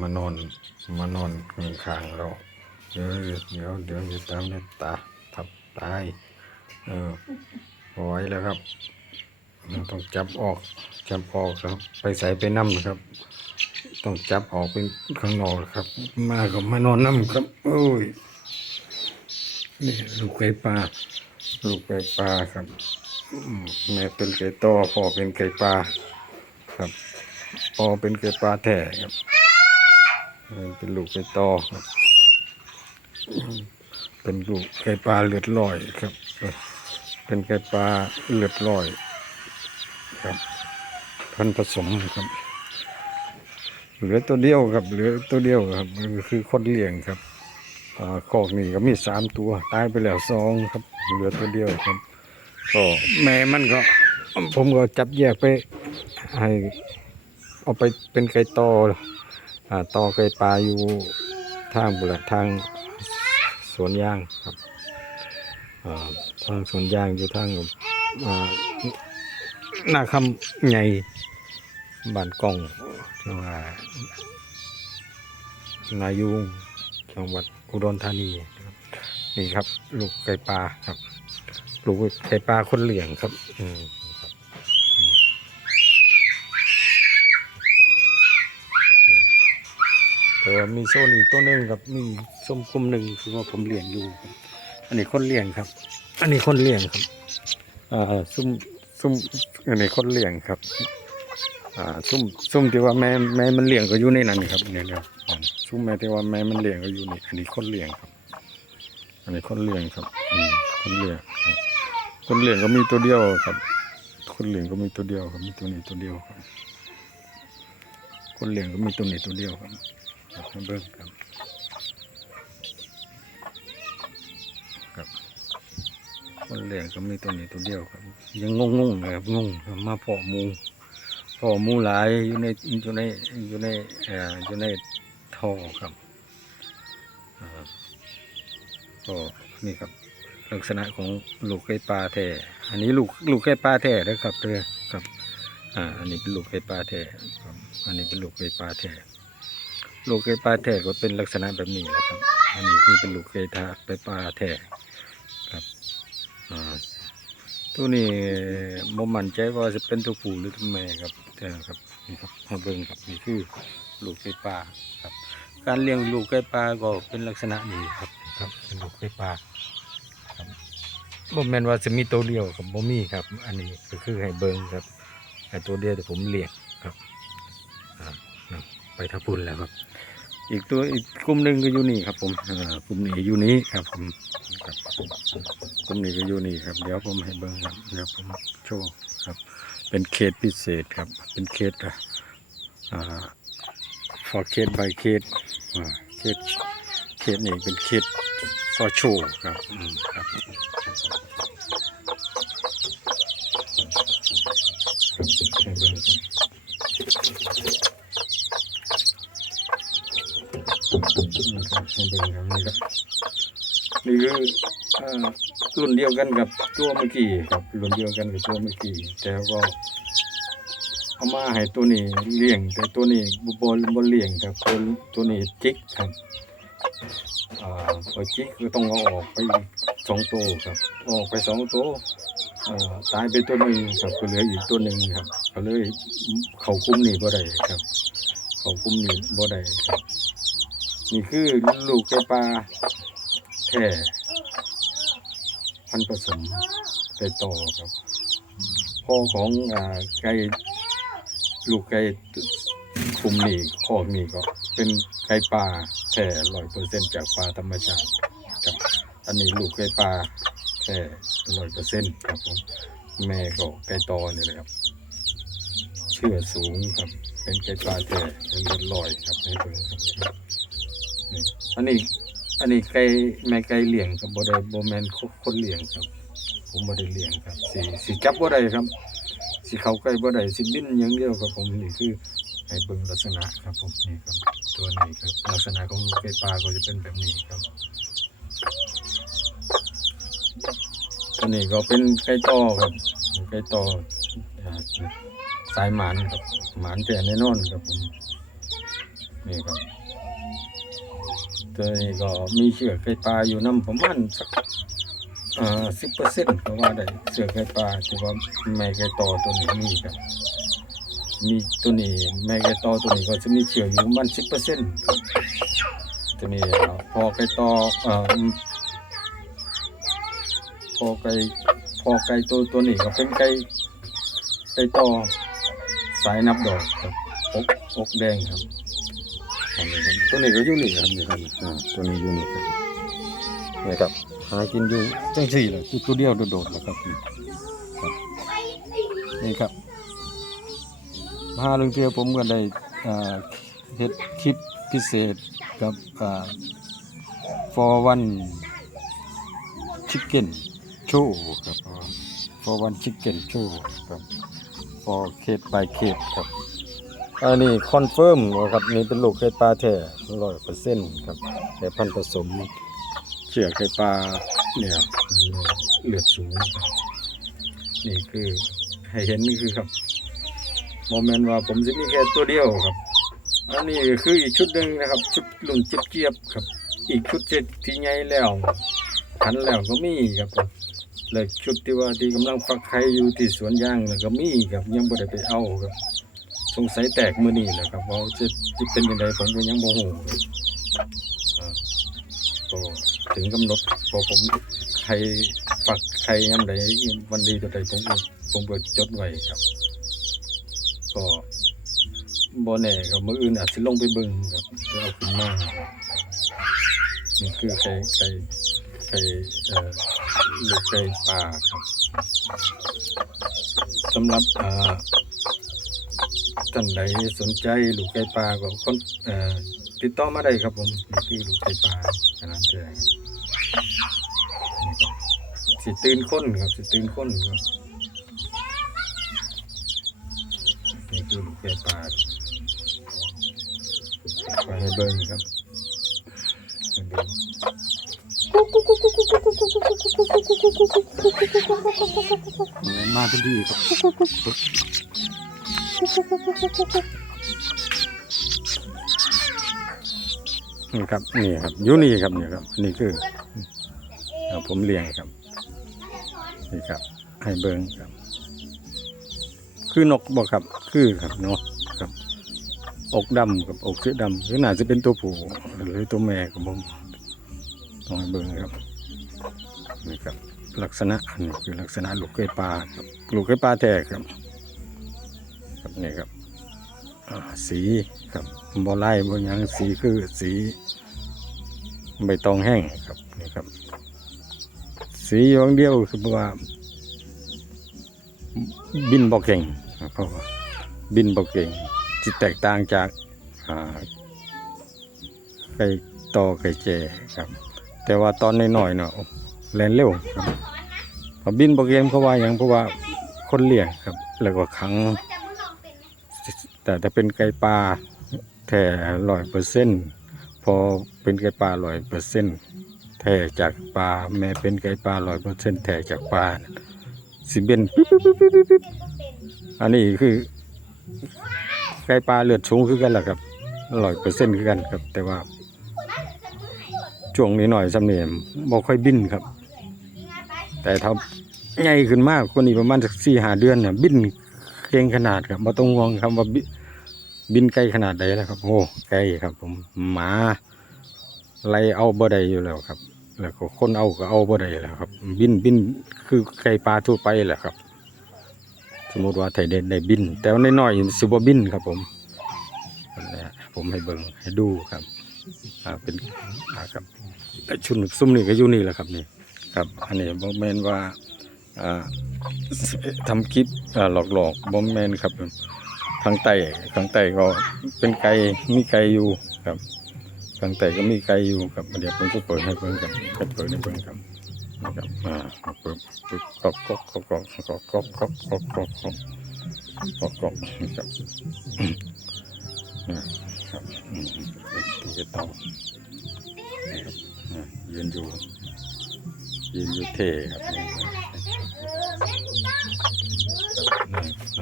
มานอนมานอนข้างๆเราเดี๋ยวเดี๋ยวเดี๋ยวจะตามในตาทับตายเออพอไหวแล้วครับต้องจับออกจับออกครับ ไปใส่ไปน้ำครับ ต้องจับออกเป็นข้างนอกครับ มาก็มานอนน้ำครับโอ้ยนี่ลูกไก่ปลาลูกไก่ปลาครับแม่เป็นไก่ต่อพ่อเป็นไก่ปลาครับพ่อเป็นไก่ปลาแท้ครับ เป็นลูกไก่ต่อครับเป็นลูกไก่ปลาเลือดลอยครับ เป็นไก่ปลาเลือดลอยครับพันผสมครับ เหลือตัวเดียวครับ เหลือตัวเดียวครับคือคนเลี้ยงครับอคอกนี่ก็มีสามตัว ตายไปแล้วสองครับ เหลือตัวเดียวครับ ก็แม่มันก็ ผมก็จับแยกไปให้เอาไปเป็นไก่ตอ อ่าตอไก่ปลาอยู่ทางบุรทางสวนยางครับทางสวนยางอยู่ทางหน้าคำใหญ่บ้านกองจังหวัดนายุงจังหวัดอุดรธานีนี่ครับ ลูกไก่ปลาครับ ลูกไก่ปลาคนเหลี่ยงครับ อืม แต่ว่ามีโซนอีกตัวหนึ่งครับมีส้มกลุ่มหนึ่งคือว่าผมเลี้ยงอยู่ครับอันนี้คนเลี้ยงครับ อันนี้คนเลี้ยงครับอ่าซุ่มซุ่มอันนี้คนเลี้ยงครับอ่าซุ่มซุ่มที่ว่าแม่แม่มันเลี้ยงก็อยู่ในนั้นครับเนี่ยครับอ่าซุ่มแม่ที่ว่าแม่มันเลี้ยงก็อยู่นี่อันนี้คนเลี้ยงครับ อันนี้คนเลี้ยงครับอืมคนเลี้ยงครับคนเลี้ยงก็มีตัวเดียวครับ คนเลี้ยงก็มีตัวเดียวครับ มีตัวนี้ตัวเดียวครับ คนเลี้ยงก็มีตัวนี้ตัวเดียวครับ ครับเบิ้งครับครับคนเลี้ยงก็มีตัวนี้ตัวเดียวครับ ยังงงๆเลยครับงงมาพาะหมูพอมูหลายอยู่ในอยู่ในอยู่ในเอ่ออยู่ในท่อครับอ่าก็นี่ครับ ลักษณะของลูกไก่ปลาแท้อันนี้ลูกลูกไก่ปลาแท้นะครับเด้อครับอ่าอันนี้เป็นลูกไก่ปลาแท้ครับอันนี้เป็นลูกไก่ปลาแท้ ลูกไก่ปลาแท้ก็เป็นลักษณะแบบนี้แหละครับ อันนี้คือเป็นลูกไก่ทาไก่ปลาแท้ครับอ่าตัวนี้บ่มั่นใจว่าจะเป็นตัวผู้หรือตัวแม่ครับแต่ครับนี่ครับมาเบิ่งครับนี่คือลูกไก่ปลาครับ การเลี้ยงลูกไก่ปลาก็เป็นลักษณะนี้ครับครับเป็นลูกไก่ปลาครับบ่แม่นว่าจะมีตัวเดียวครับบ่มีครับ อันนี้ก็คือให้เบิ่งครับไอ้ตัวเดียวที่ผมเลี้ยงครับอ่าไปทับพุ่นแล้วครับ อีกตัวอีกกลุ่มหนึ่งก็อยู่นี่ครับ ผมกลุ่มนี้อยู่นี้ครับผมครับกลุ่มนี้ก็อยู่นี่ครับ เดี๋ยวผมให้เบิ่งครับเดี๋ยวผมโชว์ครับ เป็นเคสพิเศษครับ เป็นเคสอะอ่า for เคส by เคสอ่าเคสเคสนี่เป็นเคส for show ครับอืมครับ เบิ่งครับนี่ครับนี่คือรุ่นเดียวกันกับตัวเมื่อกี้ครับรุ่นเดียวกันกับตัวเมื่อกี้แต่ก็เอามาให้ตัวนี้เลี้ยง แต่ตัวนี้บ่บ่บ่เลี้ยงครับตัวตัวนี้จิกครับอ่าพอจิกก็ต้องเอาออกไปสองตัวครับออกไปสองตัวอ่าตายไปตัวหนึ่งครับก็เหลืออีกตัวหนึ่งครับ ก็เลยเขาคุ้มนี่บ่ได้ครับ เขาคุ้มนี่บ่ได้ครับ นี่คือลูกไก่ปลาแค่พันผสมไก่ต่อครับพ่อของอไก่ลูกไก่คุมนี่คอกนี่ก็เป็นไก่ป่าแค่ร้อยเปอร์เซ็นจากปลาธรรมชาติครับอันนี้ลูกไก่ป่าแค่ร้อยเปอร์เซ็นครับผมแม่ก็ไก่ตอนี่แหละครับ เชื่อสูงครับ เป็นไก่ป่าแท้เป็นลอยครับให้เบิ่งครับ อันนี้ อันนี้ไก่แม่ไก่เลี้ยงครับบ่ได้บ่แม่นคนเลี้ยงครับ ผมบ่ได้เลี้ยงครับสิสิจับบ่ได้ครับสิเข้าใกล้บ่ได้สิบินอย่างเดียวครับผมนี่คือให้เบิ่งลักษณะครับผมนี่ครับ ตัวนี้ครับลักษณะของลูกไก่ปลาก็จะเป็นแบบนี้ครับตัวนี้ก็เป็นไก่ต่อครับไก่ต่อสายหมานครับหมานแต่แน่นอนครับผมนี่ครับ ตัวนี้ก็มีเชือกไก่ปลาอยู่น้ำประมาณสักสิบเปอร์เซ็นต์ก็ว่าได้เชือไก่ปลาแต่ว่าแม่ไก่ต่อตัวนี้มีครับมีตัวนี้แม่ไก่ต่อตัวนี้ก็จะมีเชือกอยู่ประมันสิบเปอร์เซ็นต์ตัวนี้พอไก่ต่อพอไก่พอไก่ตัวตัวนี้ก็เป็นไก่ไก่ต่อสายนับดอกครับอกอกแดงครับ ตัวนี้ก็อยู่นี่ครับนี่ครับอ่าตัวนี้อยู่นี่ครับนี่ครับหากินอยู่จังสี่เลยตัวเดียวโดดๆแล้วครับครับ นี่ครับพาลุงเทียวผมก็ได้อ่าเฮ็ดคลิปพิเศษกับอ่า for one chicken show ครับ for one chicken show ครับ for เขต by เขตครับ อันนี้คอนเฟิร์มครับนี่เป็นลูกไข่ปลาแท้ร้อยเปอร์เซ็นต์ครับแต่พันผสมเชือกไข่ปลาเนี่ยเลือดสูง นี่คือให้เห็นนี่คือครับโมเมนต์ว่าผมจะมีแค่ตัวเดียวครับอันนี้คืออีกชุดหนึ่งนะครับ ชุดหลุ่นเจี๊ยบครับ อีกชุดเจ็ดที่ใหญ่แล้วขันแล้วก็มีครับแล้วชุดที่ว่าที่กำลังฟักไข่อยู่ที่สวนยางแล้วก็มีครับยังบ่ได้ไปเอาครับ สงสัยแตกมือนี่แหละครับว่าจะจะเป็นยังไงผมก็ยังโมโหอ่าก็ถึงกำหนดพอผมใครฟักไข่ยามใดวันดีตัวใดผมผมก็จดไว้ครับ ก็บ่แน่ก็มื้ออื่นอาจสิลงไปเบิ่งครับจะเอาขึ้นมาครับนี่คือไก่ไก่ไก่เอ่อลูกไก่ป่าครับสำหรับอ่า ท่านใดสนใจลูกไก่ป่าก็คนติดต่อมาได้ครับผมนี่คือลูกไก่ป่าขนาดใหญ่ครับสิตื่นคนครับสิตื่นคนครับนี่คือลูกแกปลาไปให้เบิ้งครับให้เบิ้งมาพอดีครับ นี่ครับนี่ครับยูนี่ครับนี่ครับนี่คือผมเลี้ยงครับนี่ครับ ให้เบิ้งครับ คือนกบ่ครับ คือครับนาะครับ อกดำกับอกสีดำคือน่าจะเป็นตัวผู้หรือตัวแม่กับผมต้องให้เบิ่งครับนี่ครับ ลักษณะอันนี้คือลักษณะลูกไก่ปลาครับลูกไก่ปลาแท้ครับ ครับนี่ครับสีครับบ่ไล่บ่ยังสีคือสีใบตองแห้งครับนี่ครับ สีอย่างเดียวคือว่า บินบอกเก่งครับเพราะว่าบินบอกเก่งจะแตกต่างจากไก่ต่อไก่แจครับ แต่ว่าตอนน้อยๆเนาะแล่นเร็วครับพอบินบอกเก่งเพราะว่าอย่างเพราะว่าคนเลี้ยงครับ แล้วก็ขัง แต่ถ้าเป็นไก่ปลาแท้ร้อยเปอร์เซ็นต์พอเป็นไก่ปลาร้อยเปอร์เซ็นต์แท้จากปลาแม่เป็นไก่ปลาร้อยเปอร์เซ็นต์แท้จากปลาสิเบนอันนี้คือไก่ปลาเลือดสูงคือกันแหละครับร้อยเปอร์เซ็นต์คือกันครับ แต่ว่าช่วงนี้หน่อยสำเนียงบ่ค่อยบินครับ แต่ถ้าใหญ่ขึ้นมากคนนี้ประมาณสักสี่หาเดือนเนี่ยบิน ก่งขนาดครับบ่ต้องห่วงครับว่าบิบินไกลขนาดใดแล้วครับ โอ้ไกลครับ ผมหมาไล่เอาบ่ได้อยู่แล้วครับ แล้วก็คนเอาก็เอาบ่ได้แล้วครับ บินบินคือไก่ปลาทั่วไปแหละครับ สมมติว่าไทยได้ได้บิน แต่ว่าน้อยๆสิบ่บินครับ ผมนั่นแหละผมให้เบิ่งให้ดูครับอ่าเป็นอ่าครับชุดซุ่มนี่ก็อยู่นี่แหละครับนี่ ครับ อันนี้บ่แมนว่าอ่า ทำคลิปอ่าหลอกๆบ่แมนครับทางใต้ทางใต้ก็เป็นไก่มีไก่อยู่ครับทางใต้ก็มีไก่อยู่ครับเดี๋ยวผมจะเปิดให้เบิ่งครับจะเปิดให้เบิ่งครับนะครับอ่าเปิดเปิดก๊อกก๊อกก๊อกก๊อกก๊อกก๊อกก๊อกก๊อกก๊อกก๊อกก๊อกก๊อกครับอืมนะครับอืมที่จะต้องนะครับอ่ายืนอยู่ ยืนอยู่เท่ครับนี่นี่น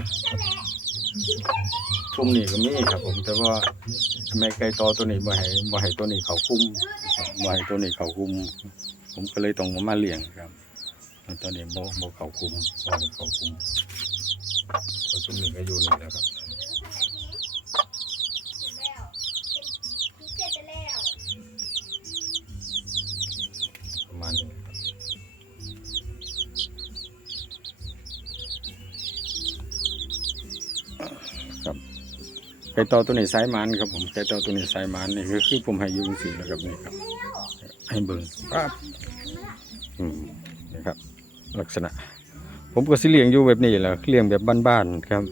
ะทุ่มนี่ก็มีครับ ผมแต่ว่าแม่ไก่ตอตัวนี้บ่ให้บ่ให้ตัวนี้เขาคุ้มบ่ให้ตัวนี้เขาคุ้มผมก็เลยต้องมาเลี้ยงครับตัวนี้บ่บ่เขาคุ้มบ่เขาคุ้มพราะตัวนี้ก็อยู่นี่แหละครับ ไก่ต่อตัวนี้สายมันครับผมไก่ต่อตัวนี้สายมันนี่คือคือผมให้อยุ่จังสีแล้วครับนี่ครับ ให้เบิ่งปั๊บอืมนะครับ ลักษณะ ผมก็สิเลี้ยงอยู่แบบนี้แหละเลี้ยงแบบบ้านๆครับ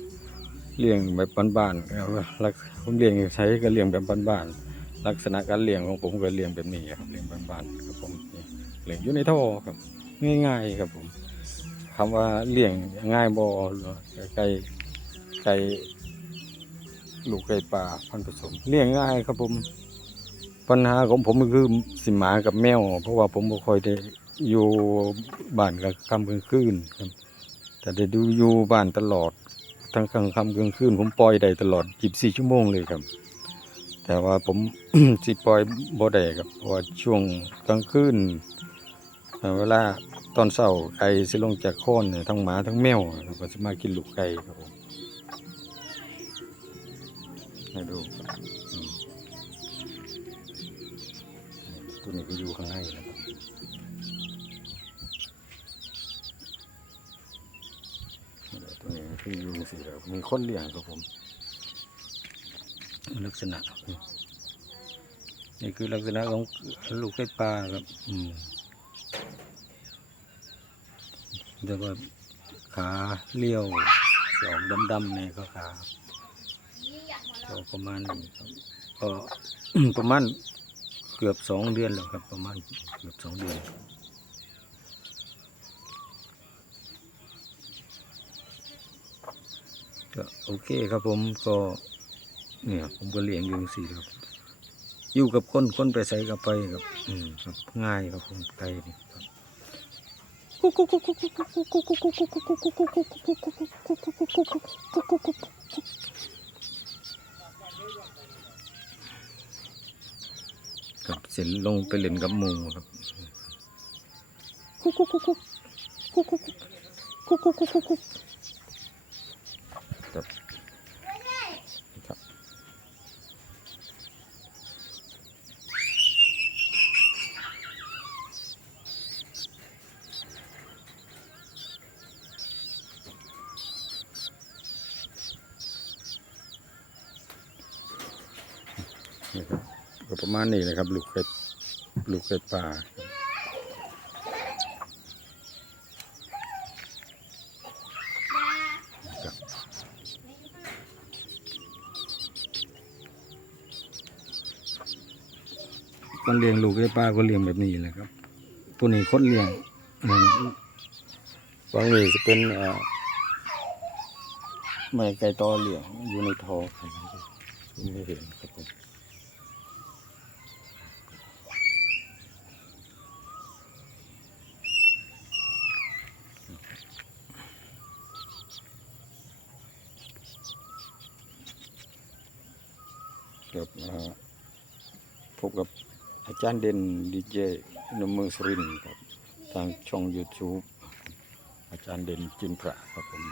เลี้ยงแบบบ้านๆครับลักผมเลี้ยงใช้ก็เลี้ยงแบบบ้านๆลักษณะการเลี้ยงของผมก็เลี้ยงแบบนี้ครับเลี้ยงบ้านๆครับผมนี่เลี้ยงอยู่ในท่อครับ ง่ายๆครับผมคำว่าเลี้ยงง่ายบ่ไก่ไก่ ลูกไก่ป่าพันผสมเลี้ยงง่ายครับผม ปัญหาของผมก็คือสิหมากับแมว เพราะว่าผมบ่ค่อยได้อยู่บ้านกลางค่ำกลางคืนครับแต่ได้ดูอยู่บ้านตลอด ทั้งกลางค่ำกลางคืนผมปล่อยได้ตลอด24ชั่วโมงเลยครับ แต่ว่าผม สิปล่อยบ่ได้ครับเพราะว่าช่วงกลางคืนเวลาตอนเช้าไก่สิลงจากโคนเนี่ยทั้งหมาทั้งแมวครับก็สิมากินลูกไก่ครับผม ให้ดูตัวนี้ก็อยู่ข้างในนะครับตัวนี้คืออยู่สิแล้วมีคนเลี้ยงครับผม ลักษณะ นี่คือลักษณะของลูกไก่ปลาครับอืมแต่ว่าขาเลี้ยวสองดำๆเนี่ยก็ขา ก็ประมาณนี้ครับก็ประมาณเกือบสองเดือนแล้วครับ ประมาณเกือบสองเดือนก็โอเคครับผมก็เนี่ยผมก็เลี้ยงอยู่สี่ครับ อยู่กับคนคนไปใส่กับไปครับ อืมครับง่ายครับผมไก่นี่ครับค กับเสร็จลงไปเล่นกับหมูครับครับครับ นี่ครับก็ประ มาณนี้เลยครับ ลูกเป็ดลูกเป็ดป่าครับการเลี้ยงลูกเป็ดป่าก็เลี้ยงแบบนี้แหละครับตัวนี้คนเลี้ยงอืมบางทีจะเป็นอ่อแม่ไก่ตอเลี้ยงอยู่ในท่อครับผมไม่เห็นครับผม กับพบกับอาจารย์เด่นดีเจนมเมืองสุรินทร์ครับ ทางช่อง YouTube อาจารย์เด่นจินพระครับผม